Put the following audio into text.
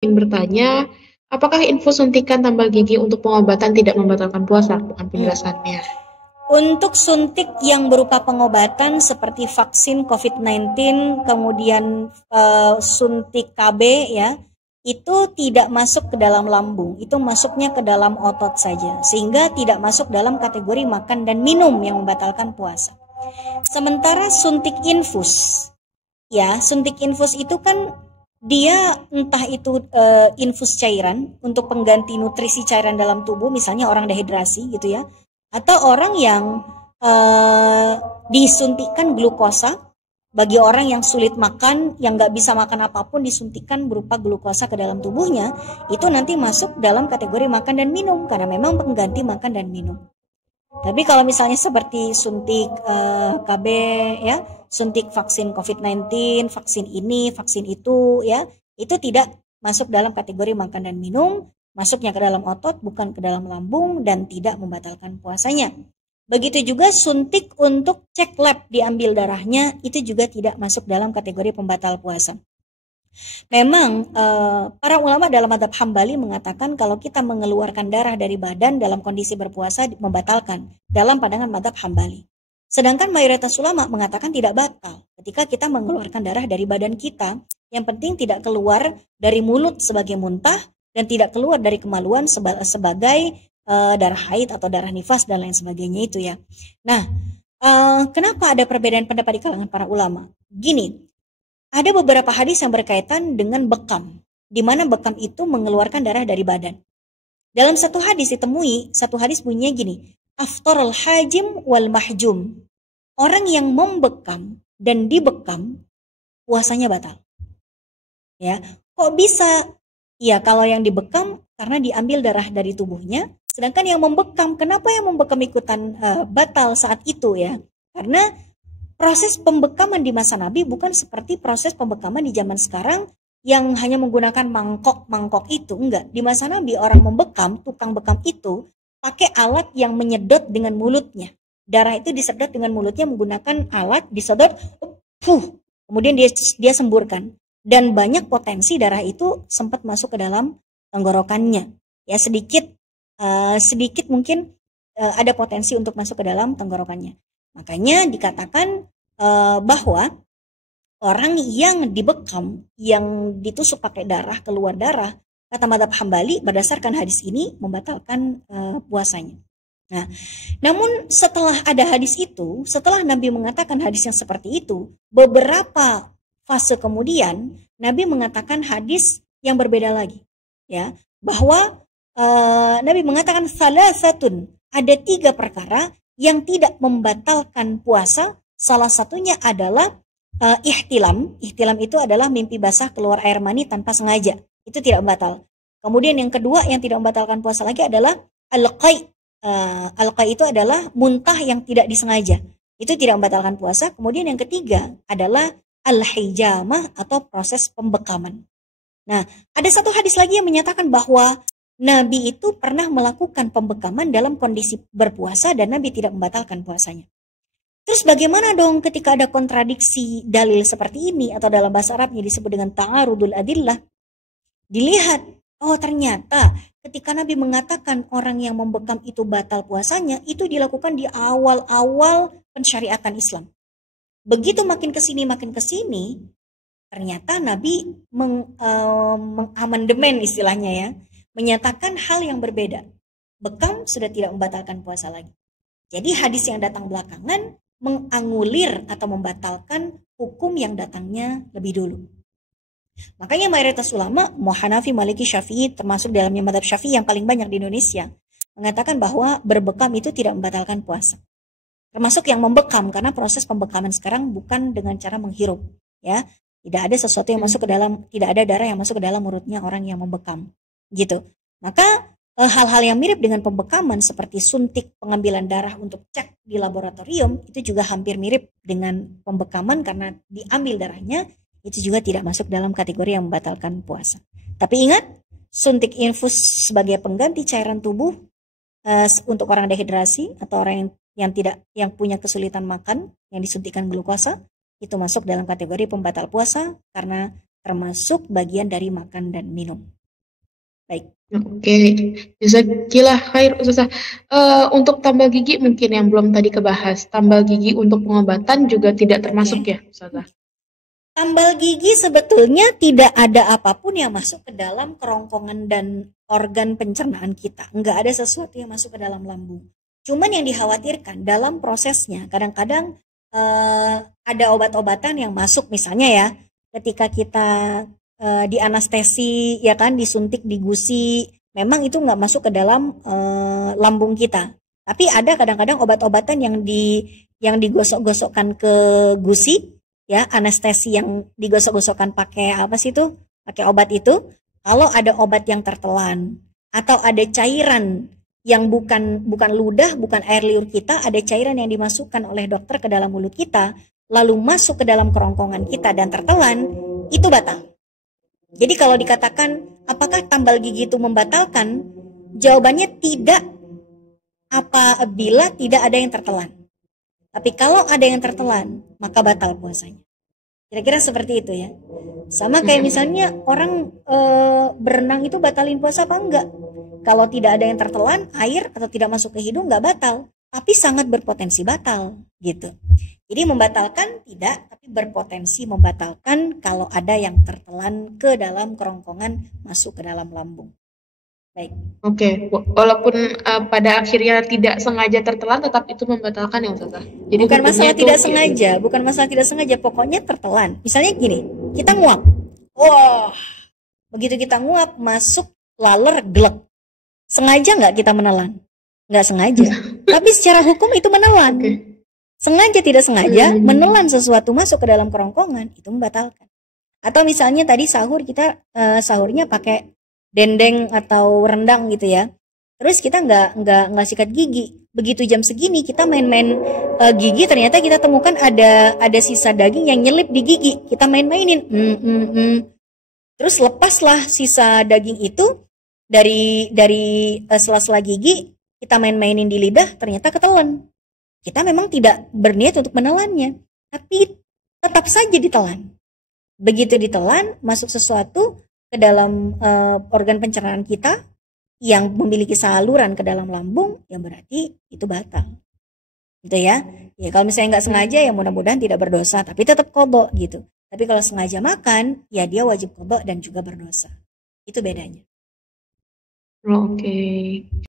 ingin bertanya, apakah infus suntikan tambal gigi untuk pengobatan tidak membatalkan puasa? Mohon penjelasannya. Untuk suntik yang berupa pengobatan seperti vaksin COVID-19, kemudian suntik KB ya, itu tidak masuk ke dalam lambung, itu masuknya ke dalam otot saja, sehingga tidak masuk dalam kategori makan dan minum yang membatalkan puasa. Sementara suntik infus, ya suntik infus itu kan dia entah itu infus cairan untuk pengganti nutrisi cairan dalam tubuh, misalnya orang dehidrasi gitu ya, atau orang yang disuntikkan glukosa. Bagi orang yang sulit makan, yang nggak bisa makan apapun, disuntikkan berupa glukosa ke dalam tubuhnya, itu nanti masuk dalam kategori makan dan minum, karena memang pengganti makan dan minum. Tapi kalau misalnya seperti suntik KB ya, suntik vaksin COVID-19, vaksin ini, vaksin itu ya, itu tidak masuk dalam kategori makan dan minum, masuknya ke dalam otot bukan ke dalam lambung dan tidak membatalkan puasanya. Begitu juga suntik untuk cek lab diambil darahnya, itu juga tidak masuk dalam kategori pembatal puasa. Memang para ulama dalam mazhab Hambali mengatakan kalau kita mengeluarkan darah dari badan dalam kondisi berpuasa membatalkan dalam pandangan mazhab Hambali. Sedangkan mayoritas ulama mengatakan tidak batal ketika kita mengeluarkan darah dari badan kita. Yang penting tidak keluar dari mulut sebagai muntah dan tidak keluar dari kemaluan sebagai darah haid atau darah nifas dan lain sebagainya itu ya. Nah, kenapa ada perbedaan pendapat di kalangan para ulama? Gini, ada beberapa hadis yang berkaitan dengan bekam, di mana bekam itu mengeluarkan darah dari badan. Dalam satu hadis ditemui, satu hadis bunyinya gini, aftarul hajim wal mahjum. Orang yang membekam dan dibekam, puasanya batal. Ya, kok bisa? Ya, kalau yang dibekam karena diambil darah dari tubuhnya, sedangkan yang membekam, kenapa yang membekam ikutan batal saat itu ya? Karena proses pembekaman di masa Nabi bukan seperti proses pembekaman di zaman sekarang yang hanya menggunakan mangkok itu, enggak. Di masa Nabi orang membekam, tukang bekam itu pakai alat yang menyedot dengan mulutnya. Darah itu disedot dengan mulutnya menggunakan alat disedot, kemudian dia semburkan. Dan banyak potensi darah itu sempat masuk ke dalam tenggorokannya. Ya sedikit mungkin ada potensi untuk masuk ke dalam tenggorokannya. Makanya dikatakan bahwa orang yang dibekam, yang ditusuk pakai darah, keluar darah, kata mazhab Hambali berdasarkan hadis ini membatalkan puasanya. Nah, namun setelah ada hadis itu, setelah Nabi mengatakan hadis yang seperti itu, beberapa fase kemudian Nabi mengatakan hadis yang berbeda lagi, ya, bahwa Nabi mengatakan salasatun, ada 3 perkara yang tidak membatalkan puasa. Salah satunya adalah ihtilam. Ihtilam itu adalah mimpi basah keluar air mani tanpa sengaja. Itu tidak membatal. Kemudian yang kedua yang tidak membatalkan puasa lagi adalah al-qai. Al-qai itu adalah muntah yang tidak disengaja. Itu tidak membatalkan puasa. Kemudian yang ketiga adalah al-hijamah atau proses pembekaman. Nah, ada satu hadis lagi yang menyatakan bahwa Nabi itu pernah melakukan pembekaman dalam kondisi berpuasa dan Nabi tidak membatalkan puasanya. Terus bagaimana dong ketika ada kontradiksi dalil seperti ini atau dalam bahasa Arabnya disebut dengan ta'arudul adillah? Dilihat, oh ternyata ketika Nabi mengatakan orang yang membekam itu batal puasanya, itu dilakukan di awal-awal pensyariatan Islam. Begitu makin kesini, ternyata Nabi mengamandemen istilahnya ya, menyatakan hal yang berbeda. Bekam sudah tidak membatalkan puasa lagi. Jadi hadis yang datang belakangan menganulir atau membatalkan hukum yang datangnya lebih dulu. Makanya mayoritas ulama, mau Hanafi, Maliki, Syafi'i, termasuk dalamnya mazhab Syafi'i yang paling banyak di Indonesia, mengatakan bahwa berbekam itu tidak membatalkan puasa. Termasuk yang membekam, karena proses pembekaman sekarang bukan dengan cara menghirup, ya. Tidak ada sesuatu yang masuk ke dalam, tidak ada darah yang masuk ke dalam mulutnya orang yang membekam, gitu. Maka hal-hal yang mirip dengan pembekaman seperti suntik pengambilan darah untuk cek di laboratorium itu juga hampir mirip dengan pembekaman karena diambil darahnya, itu juga tidak masuk dalam kategori yang membatalkan puasa. Tapi ingat, suntik infus sebagai pengganti cairan tubuh untuk orang dehidrasi atau orang yang punya kesulitan makan yang disuntikkan glukosa itu masuk dalam kategori pembatal puasa karena termasuk bagian dari makan dan minum. Baik. Oke, jazakillah khair Ustazah. Untuk tambal gigi mungkin yang belum tadi kebahas, tambal gigi untuk pengobatan juga tidak termasuk Oke. ya Ustazah? Tambal gigi sebetulnya tidak ada apapun yang masuk ke dalam kerongkongan dan organ pencernaan kita. Enggak ada sesuatu yang masuk ke dalam lambung. Cuman yang dikhawatirkan dalam prosesnya, kadang-kadang ada obat-obatan yang masuk misalnya ya, ketika kita dianestesi, ya kan, disuntik di gusi, memang itu nggak masuk ke dalam lambung kita. Tapi ada kadang-kadang obat-obatan yang digosok-gosokkan ke gusi, ya, anestesi yang digosok-gosokkan pakai apa sih itu? Pakai obat itu. Kalau ada obat yang tertelan atau ada cairan yang bukan ludah, bukan air liur kita, ada cairan yang dimasukkan oleh dokter ke dalam mulut kita, lalu masuk ke dalam kerongkongan kita dan tertelan, itu batal. Jadi kalau dikatakan apakah tambal gigi itu membatalkan? Jawabannya tidak, apabila tidak ada yang tertelan. Tapi kalau ada yang tertelan, maka batal puasanya. Kira-kira seperti itu ya. Sama kayak misalnya orang berenang itu batalin puasa apa enggak? Kalau tidak ada yang tertelan, air atau tidak masuk ke hidung enggak batal. Tapi sangat berpotensi batal gitu. Jadi membatalkan tidak, tapi berpotensi membatalkan kalau ada yang tertelan ke dalam kerongkongan masuk ke dalam lambung. Baik. Oke, walaupun pada akhirnya tidak sengaja tertelan, tetap itu membatalkan ya Ustazah? Jadi Bukan masalah itu tidak sengaja, bukan masalah tidak sengaja, pokoknya tertelan. Misalnya gini, kita nguap. Wah, begitu kita nguap, masuk laler glek. Sengaja nggak kita menelan? Nggak sengaja. Tapi secara hukum itu menelan. Oke. Sengaja tidak sengaja menelan sesuatu masuk ke dalam kerongkongan, itu membatalkan. Atau misalnya tadi sahur kita sahurnya pakai dendeng atau rendang gitu ya. Terus kita nggak sikat gigi. Begitu jam segini kita main-main gigi, ternyata kita temukan ada sisa daging yang nyelip di gigi. Kita main-mainin. Terus lepaslah sisa daging itu dari sela-sela gigi, kita main-mainin di lidah, ternyata ketelan. Kita memang tidak berniat untuk menelannya, tapi tetap saja ditelan. Begitu ditelan, masuk sesuatu ke dalam organ pencernaan kita yang memiliki saluran ke dalam lambung, ya berarti itu batal. Gitu ya. Ya kalau misalnya nggak sengaja, ya mudah-mudahan tidak berdosa, tapi tetap qadha gitu. Tapi kalau sengaja makan, ya dia wajib qadha dan juga berdosa. Itu bedanya. Oke.